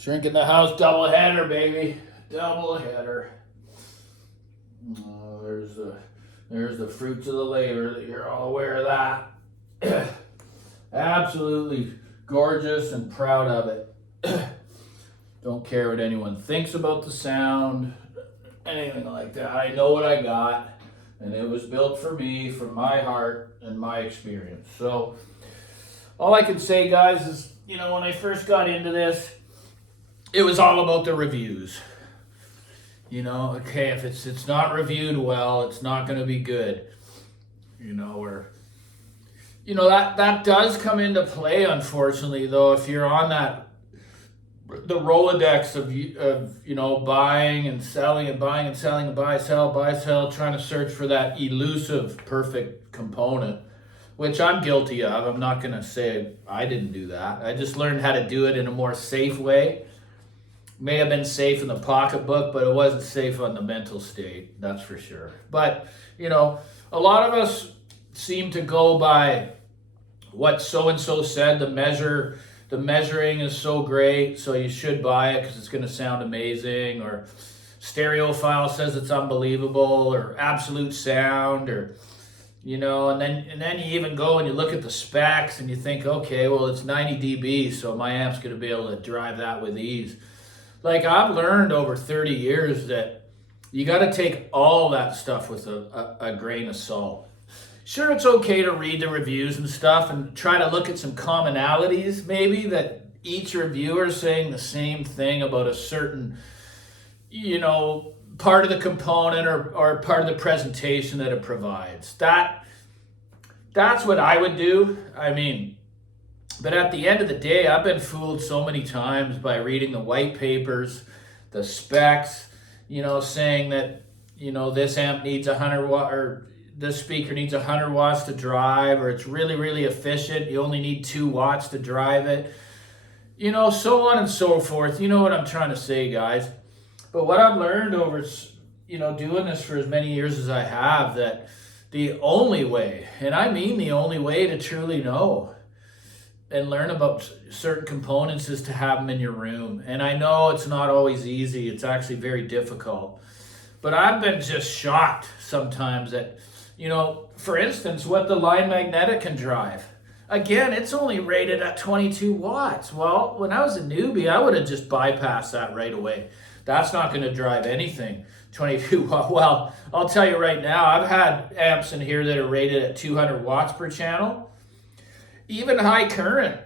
Shrinking the house double header, baby. Double header. Oh, there's the fruits of the labor that you're all aware of that. Absolutely gorgeous and proud of it. Don't care what anyone thinks about the sound, anything like that. I know what I got, and it was built for me, from my heart and my experience. So all I can say, guys, is, when I first got into this, it was all about the reviews. Okay, if it's not reviewed well, it's not going to be good. Or that does come into play, unfortunately, though. If you're on the Rolodex of buying and selling and buying and selling and buy sell, trying to search for that elusive perfect component, which I'm guilty of. I'm not going to say I didn't do that. I just learned how to do it in a more safe way. May have been safe in the pocketbook, but it wasn't safe on the mental state, that's for sure. But, a lot of us seem to go by what so-and-so said. The measuring is so great, so you should buy it because it's going to sound amazing, or Stereophile says it's unbelievable, or Absolute Sound, or and then you even go and you look at the specs and you think, okay, well, it's 90 dB, so my amp's going to be able to drive that with ease. Like, I've learned over 30 years that you got to take all that stuff with a grain of salt. Sure, it's okay to read the reviews and stuff and try to look at some commonalities, maybe, that each reviewer is saying the same thing about a certain, part of the component or part of the presentation that it provides. That's what I would do. But at the end of the day, I've been fooled so many times by reading the white papers, the specs, saying that, this amp needs 100 watt, or this speaker needs 100 watts to drive, or it's really, really efficient. You only need 2 watts to drive it, so on and so forth. You know what I'm trying to say, guys. But what I've learned over, doing this for as many years as I have, that the only way, and I mean the only way to truly know and learn about certain components is to have them in your room. And I know it's not always easy. It's actually very difficult. But I've been just shocked sometimes at, for instance, what the Line Magnetic can drive. Again, it's only rated at 22 watts. Well, when I was a newbie, I would have just bypassed that right away. That's not going to drive anything. 22 watts. Well, I'll tell you right now, I've had amps in here that are rated at 200 watts per channel. Even high current.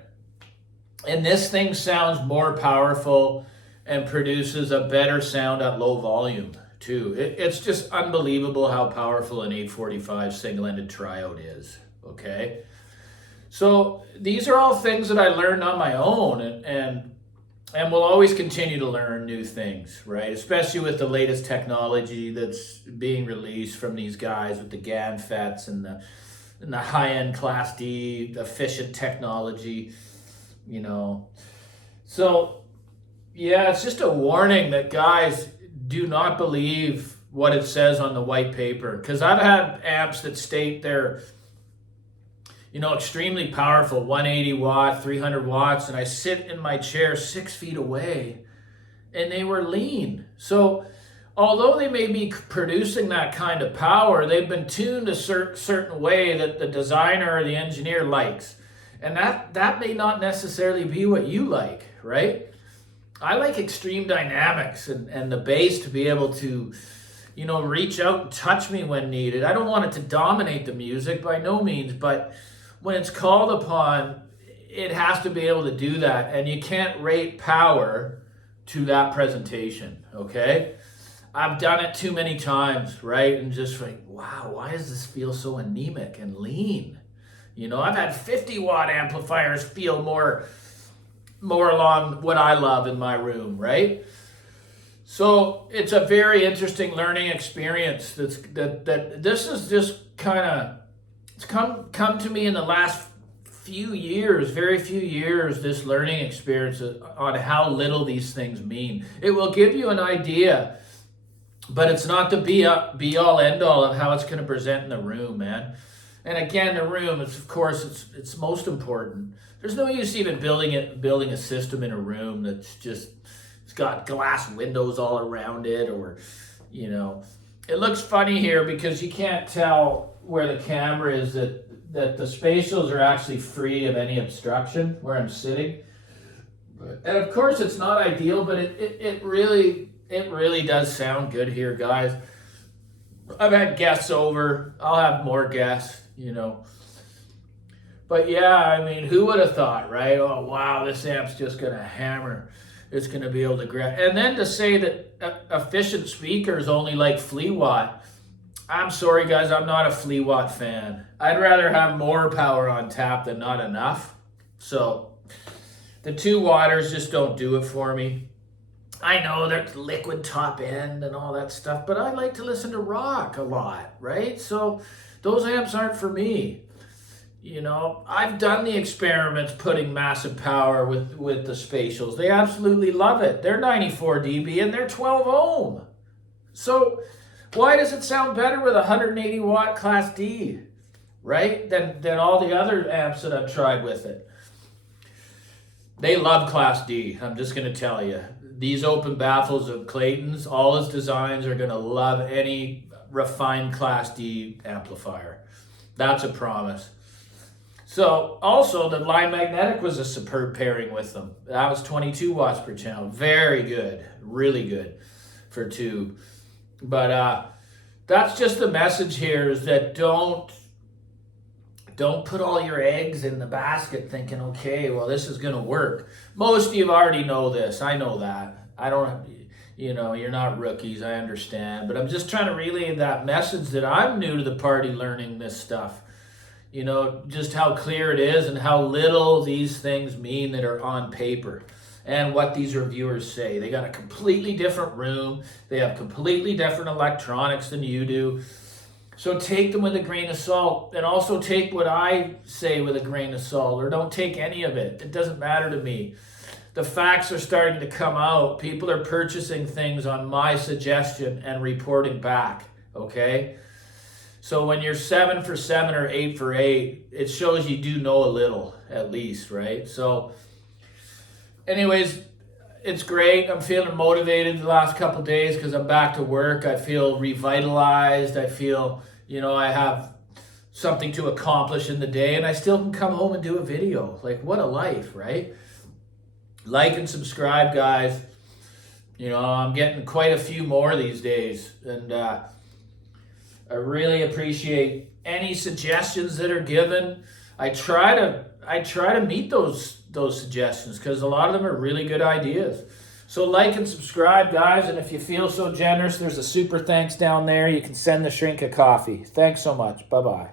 And this thing sounds more powerful and produces a better sound at low volume too. It's just unbelievable how powerful an 845 single-ended triode is, okay? So these are all things that I learned on my own, and will always continue to learn new things, right? Especially with the latest technology that's being released from these guys with the GANFETs and the high-end Class D efficient technology, So, yeah, it's just a warning that, guys, do not believe what it says on the white paper. Because I've had amps that state they're, extremely powerful, 180 watt, 300 watts, and I sit in my chair 6 feet away, and they were lean. So, although they may be producing that kind of power, they've been tuned a certain way that the designer or the engineer likes. And that may not necessarily be what you like, right? I like extreme dynamics and the bass to be able to, reach out and touch me when needed. I don't want it to dominate the music by no means, but when it's called upon, it has to be able to do that. And you can't rate power to that presentation, okay? I've done it too many times, right? And just like, wow, why does this feel so anemic and lean? I've had 50 watt amplifiers feel more along what I love in my room, right? So it's a very interesting learning experience. That this is just kind of, it's come to me in the last few years, very few years, this learning experience on how little these things mean. It will give you an idea, but it's not the be all end all of how it's going to present in the room, man. And again, the room is, of course, it's most important. there's no use even building a system in a room that's just, it's got glass windows all around it, or, you know, it looks funny here because you can't tell where the camera is, that the spatials are actually free of any obstruction where I'm sitting. And of course it's not ideal, but it really does sound good here, guys. I've had guests over. I'll have more guests, you know. But yeah, I mean, who would have thought, right? Oh, wow, this amp's just going to hammer. It's going to be able to grab. And then to say that efficient speakers only like Fleewatt. I'm sorry, guys, I'm not a Fleewatt fan. I'd rather have more power on tap than not enough. So the 2 waters just don't do it for me. I know there's liquid top end and all that stuff, but I like to listen to rock a lot, right? So those amps aren't for me. You know, I've done the experiments putting massive power with the spatials. They absolutely love it. They're 94 dB and they're 12 ohm. So why does it sound better with 180 watt Class D, right? Than all the other amps that I've tried with it. They love Class D, I'm just going to tell you. These open baffles of Clayton's, all his designs are going to love any refined Class D amplifier. That's a promise. So also the Line Magnetic was a superb pairing with them. That was 22 watts per channel. Very good, really good for tube. But that's just the message here, is that don't put all your eggs in the basket thinking, okay, well, this is going to work. Most of you already know this. I know that. I don't, you know, you're not rookies. I understand. But I'm just trying to relay that message that I'm new to the party learning this stuff. You know, just how clear it is and how little these things mean that are on paper. And what these reviewers say. They got a completely different room. They have completely different electronics than you do. So take them with a grain of salt, and also take what I say with a grain of salt, or don't take any of it. It doesn't matter to me. The facts are starting to come out. People are purchasing things on my suggestion and reporting back, okay? So when you're 7 for 7 or 8 for 8, it shows you do know a little, at least, right? So anyways, it's great. I'm feeling motivated the last couple of days because I'm back to work. I feel revitalized. I feel, you know, I have something to accomplish in the day, and I still can come home and do a video. Like, what a life, right? Like and subscribe, guys. You know, I'm getting quite a few more these days, and I really appreciate any suggestions that are given. I try to meet those suggestions because a lot of them are really good ideas. So like and subscribe, guys, and if you feel so generous, there's a super thanks down there. You can send the shrink a coffee. Thanks so much. Bye-bye.